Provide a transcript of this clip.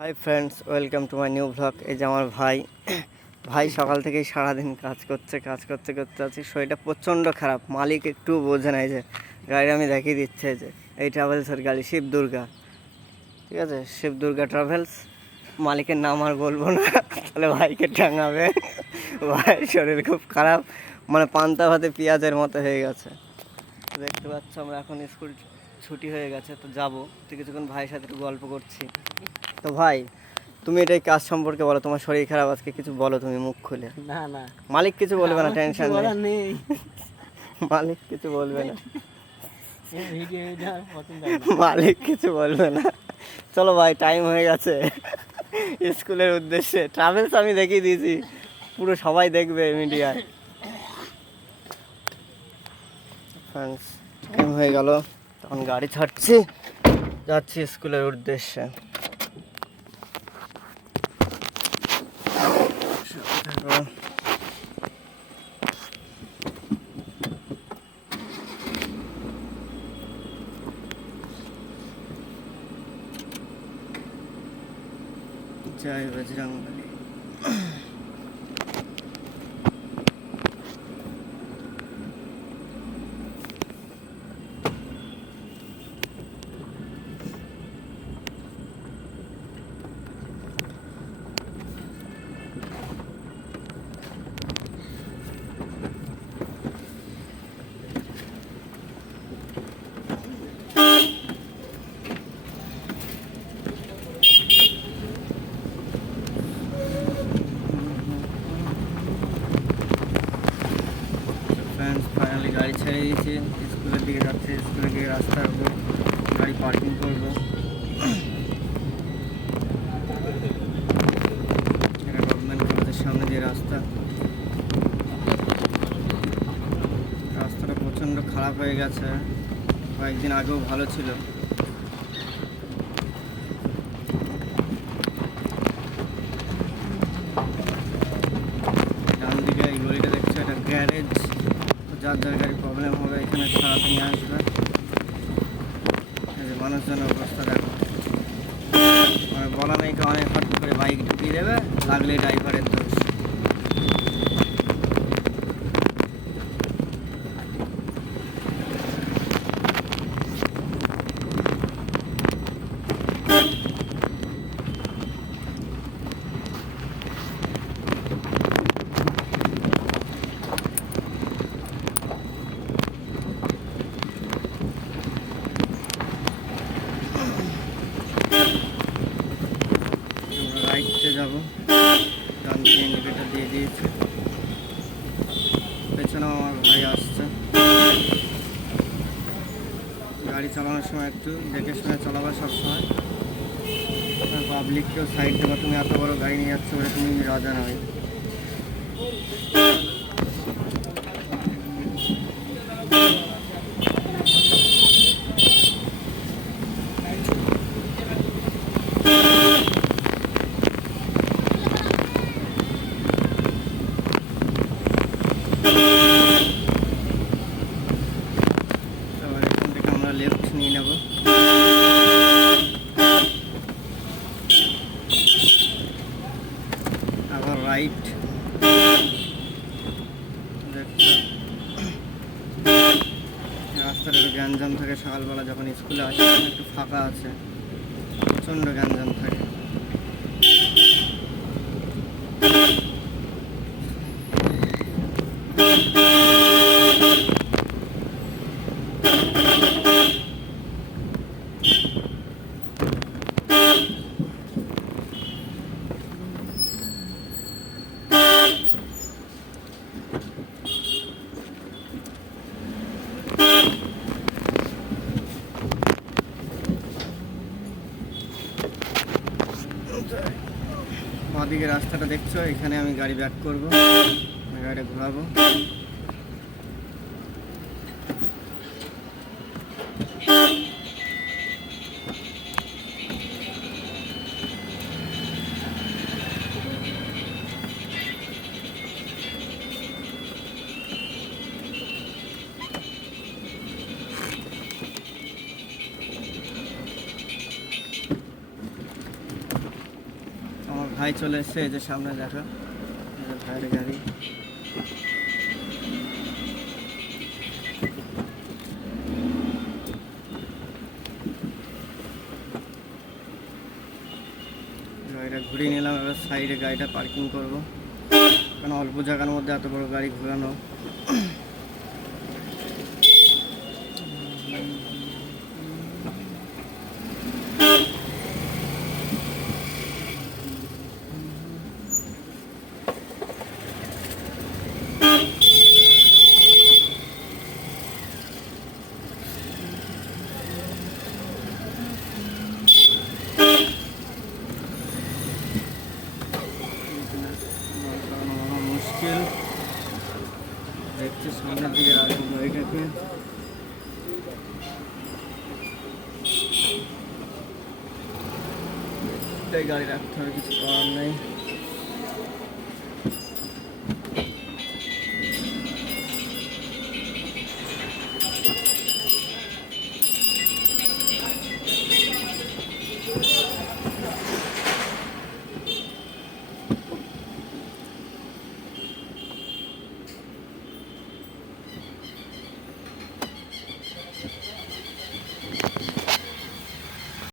Hi friends, welcome to my new blog. এই যে আমার ভাই সকাল থেকেই সারাদিন কাজ করতে করতে আছি। শরীরটা প্রচণ্ড খারাপ। মালিক একটু বোঝে না। এই যে গাড়ি আমি দেখিয়ে দিচ্ছে, যে এই ট্রাভেলসের গাড়ি শিব দুর্গা, ঠিক আছে, শিব দুর্গা ট্রাভেলস। মালিকের নাম আর বলবো না, তাহলে ভাইকে টাঙাবে। ভাইয়ের শরীর খুব খারাপ, মানে পান্তা ভাতে পেঁয়াজের মতো হয়ে গেছে। দেখতে পাচ্ছ আমরা এখন স্কুল ছুটি হয়ে গেছে, তো যাবো। তো কিছুক্ষণ ভাইয়ের সাথে একটু গল্প করছি। তো ভাই, তুমি এটাই কাজ সম্পর্কে বলো। তোমার শরীর খারাপ, আজকে কিছু বলো তুমি মুখ খুলে। না না, মালিক কিছু বলবে না, টেনশন নেই। মালিক কিছু বলবে না, ভিডিওটা পছন্দ মালিক কিছু বলবে না। চলো ভাই, টাইম হয়ে গেছে স্কুলের উদ্দেশ্যে। ট্রাভেলস আমি দেখিয়ে দিয়েছি, পুরো সবাই দেখবে মিডিয়ায়। ফ্রেন্ডস, টাইম হয়ে গেল, তখন গাড়ি ছাড়ছি, যাচ্ছি স্কুলের উদ্দেশ্যে। জয় বজরংবলী। ফাইনালি গাড়ি ছেড়ে দিয়েছি, স্কুলের দিকে যাচ্ছে। স্কুলের দিকে রাস্তার উপর গাড়ি পার্কিং করবো। এটা গভর্নমেন্ট কলেজের সামনে দিয়ে রাস্তাটা প্রচণ্ড খারাপ হয়ে গেছে। কয়েকদিন আগেও ভালো ছিল। ডান দিকে এই গলিটা দেখছো, এটা গ্যারেজ। যার যার গাড়ি প্রবলেম হবে এখানে সারাতে নিয়ে আসবে। এই যে মানুষজনের অবস্থা দেখো, মানে বলা নেই, অনেক হট করে বাইক ঢুকিয়ে দেবে, লাগলে ড্রাইভারের দোষ। রাইটে যাবো, ডান দিকে ইন্ডিকেটার দিয়ে দিয়েছি। পেছনেও আমার ভাই আসছে। গাড়ি চালানোর সময় একটু দেখে শুনে চালাবা সবসময়। পাবলিককেও সাইড দেবা। তুমি এত বড় গাড়ি নিয়ে যাচ্ছ বলে তুমি রাজা নয়। এখান থেকে আমরা লেফট নিয়ে নেব। আবার রাইট। দেখছো রাস্তাটা একটু গ্যাঞ্জাম থাকে সকালবেলা, যখন স্কুলে আসে একটু ফাঁকা আছে, প্রচণ্ড গ্যাঞ্জাম থাকে। বাঁদিকে রাস্তাটা দেখছো, এখানে আমি গাড়ি ব্যাক করবো, গাড়িটা ঘোরাবো। আমার ভাই চলে এসছে, এই যে সামনে দেখো, এই যে ভাইয়ের গাড়ি। গাড়িটা ঘুরিয়ে নিলাম, এবার সাইডে গাড়িটা পার্কিং করবো, কারণ অল্প জায়গার মধ্যে এত বড় গাড়ি ঘোরানো। মুশকিল দেখছি, সামনের দিকে রাখবো গাড়িটাকে। গাড়ি রাখতে হবে, কিছু করার নেই।